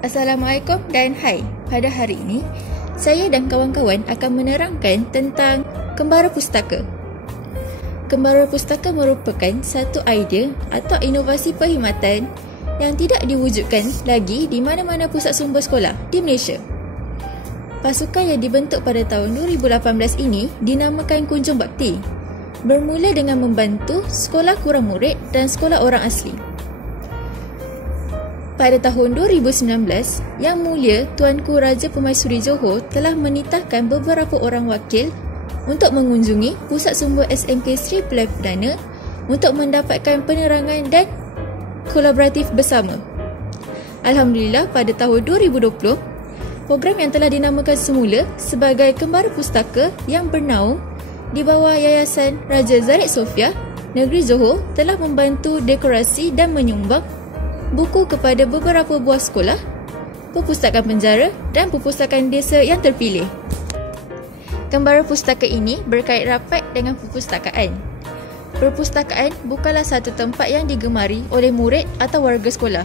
Assalamualaikum dan hai. Pada hari ini, saya dan kawan-kawan akan menerangkan tentang Kembara Pustaka. Kembara Pustaka merupakan satu idea atau inovasi perkhidmatan yang tidak diwujudkan lagi di mana-mana pusat sumber sekolah di Malaysia. Pasukan yang dibentuk pada tahun 2018 ini dinamakan Kunjung Bakti, bermula dengan membantu sekolah kurang murid dan sekolah orang asli. Pada tahun 2019, Yang Mulia Tuanku Raja Permaisuri Johor telah menitahkan beberapa orang wakil untuk mengunjungi Pusat Sumber SMK Sri Pilihan Perdana untuk mendapatkan penerangan dan kolaboratif bersama. Alhamdulillah, pada tahun 2020, program yang telah dinamakan semula sebagai Kembara Pustaka yang bernaung di bawah Yayasan Raja Zarek Sofia, Negeri Johor telah membantu dekorasi dan menyumbang buku kepada beberapa buah sekolah, perpustakaan penjara dan perpustakaan desa yang terpilih. Kembara Pustaka ini berkait rapat dengan perpustakaan. Perpustakaan bukanlah satu tempat yang digemari oleh murid atau warga sekolah.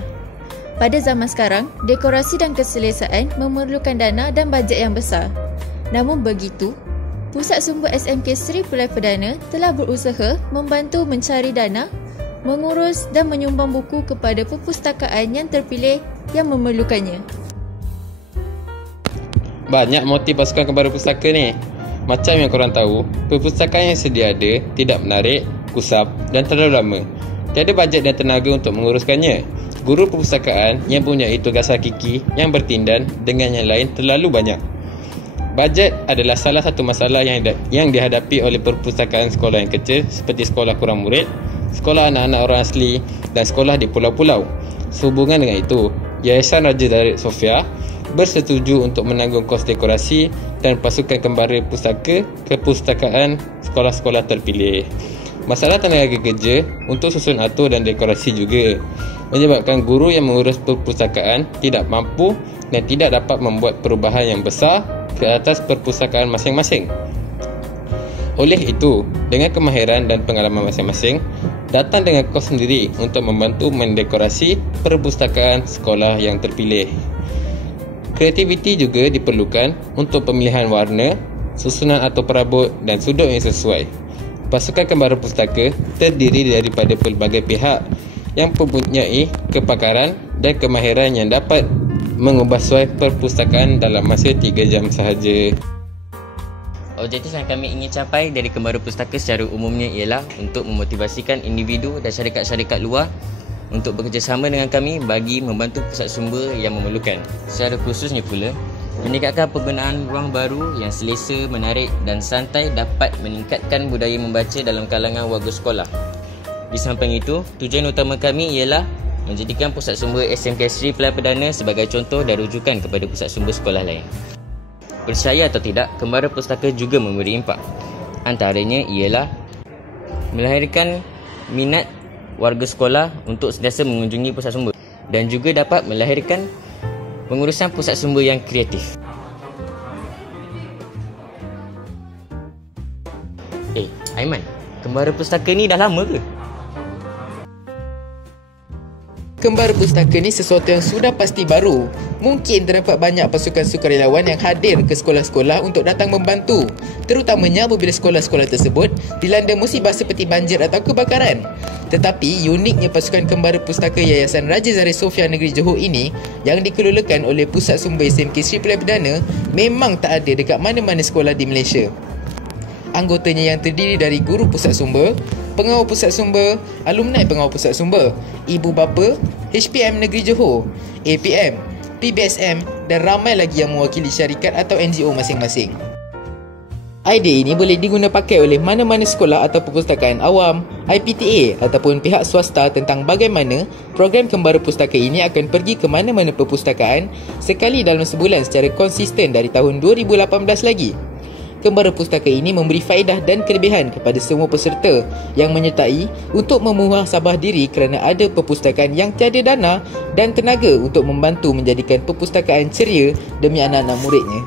Pada zaman sekarang, dekorasi dan keselesaan memerlukan dana dan bajet yang besar. Namun begitu, Pusat Sumber SMK Sri Pilihan Perdana telah berusaha membantu mencari dana, mengurus dan menyumbang buku kepada perpustakaan yang terpilih yang memerlukannya. Banyak motif pasukan Kembara Pustaka ni. Macam yang korang tahu, perpustakaan yang sedia ada tidak menarik, kusam dan terlalu lama. Tiada bajet dan tenaga untuk menguruskannya. Guru perpustakaan yang punya tugas hakiki yang bertindan dengan yang lain terlalu banyak. Bajet adalah salah satu masalah yang dihadapi oleh perpustakaan sekolah yang kecil seperti sekolah kurang murid, sekolah anak-anak orang asli dan sekolah di pulau-pulau. Sehubungan dengan itu, Yayasan Raja Zarek Sofia bersetuju untuk menanggung kos dekorasi dan pasukan Kembara Pustaka ke perpustakaan sekolah-sekolah terpilih. Masalah tenaga kerja untuk susun atur dan dekorasi juga menyebabkan guru yang mengurus perpustakaan tidak mampu dan tidak dapat membuat perubahan yang besar ke atas perpustakaan masing-masing. Oleh itu, dengan kemahiran dan pengalaman masing-masing, datang dengan kos sendiri untuk membantu mendekorasi perpustakaan sekolah yang terpilih. Kreativiti juga diperlukan untuk pemilihan warna, susunan atau perabot dan sudut yang sesuai. Pasukan Kembara Pustaka terdiri daripada pelbagai pihak yang mempunyai kepakaran dan kemahiran yang dapat mengubah suai perpustakaan dalam masa 3 jam sahaja. Objektif yang kami ingin capai dari Kembara Pustaka secara umumnya ialah untuk memotivasikan individu dan syarikat-syarikat luar untuk bekerjasama dengan kami bagi membantu pusat sumber yang memerlukan. Secara khususnya pula, meningkatkan penggunaan ruang baru yang selesa, menarik dan santai dapat meningkatkan budaya membaca dalam kalangan warga sekolah. Di samping itu, tujuan utama kami ialah menjadikan pusat sumber SMK Sri Pilihan Perdana sebagai contoh dan rujukan kepada pusat sumber sekolah lain. Percaya atau tidak, Kembara Pustaka juga memberi impak. Antaranya ialah melahirkan minat warga sekolah untuk sentiasa mengunjungi pusat sumber dan juga dapat melahirkan pengurusan pusat sumber yang kreatif. Aiman, Kembara Pustaka ni dah lama ke? Kembara Pustaka ni sesuatu yang sudah pasti baru. Mungkin terdapat banyak pasukan sukarelawan yang hadir ke sekolah-sekolah untuk datang membantu, terutamanya apabila sekolah-sekolah tersebut dilanda musibah seperti banjir atau kebakaran. Tetapi uniknya pasukan Kembara Pustaka Yayasan Raja Zarek Sofia Negeri Johor ini yang dikelolakan oleh Pusat Sumber SMK Sri Pilihan Perdana memang tak ada dekat mana-mana sekolah di Malaysia. Anggotanya yang terdiri dari guru pusat sumber, pengawal pusat sumber, alumni pengawal pusat sumber, ibu bapa, HPM Negeri Johor, APM, PBSM dan ramai lagi yang mewakili syarikat atau NGO masing-masing. Idea ini boleh diguna pakai oleh mana-mana sekolah atau perpustakaan awam, IPTA ataupun pihak swasta tentang bagaimana program Kembara Pustaka ini akan pergi ke mana-mana perpustakaan sekali dalam sebulan secara konsisten dari tahun 2018 lagi. Kembara Pustaka ini memberi faedah dan kelebihan kepada semua peserta yang menyertai untuk memuhasabah diri kerana ada perpustakaan yang tiada dana dan tenaga untuk membantu menjadikan perpustakaan ceria demi anak-anak muridnya.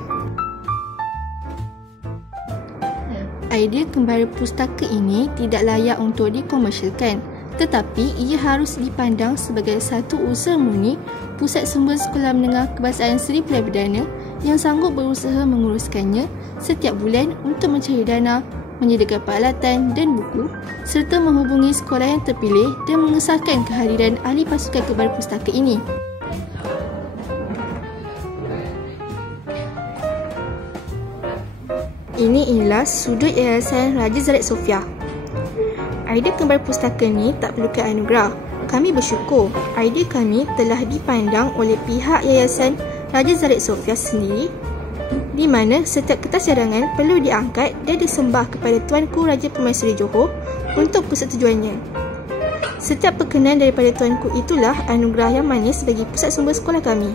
Idea Kembara Pustaka ini tidak layak untuk dikomersialkan tetapi ia harus dipandang sebagai satu usaha murni Pusat Sumber Sekolah Menengah Kebahasaan Seri Pilihan Perdana yang sanggup berusaha menguruskannya setiap bulan untuk mencari dana, menyediakan peralatan dan buku serta menghubungi sekolah yang terpilih dan mengesahkan kehadiran ahli pasukan kembar pustaka ini. Inilah sudut Yayasan Raja Zahid Sofia. Idea kembar pustaka ni tak perlukan anugerah. Kami bersyukur idea kami telah dipandang oleh pihak Yayasan Raja Zahid Sofia sendiri, di mana setiap kertas cadangan perlu diangkat dan disembah kepada Tuanku Raja Permaisuri Johor untuk persetujuannya. Setiap perkenan daripada Tuanku itulah anugerah yang manis bagi pusat sumber sekolah kami.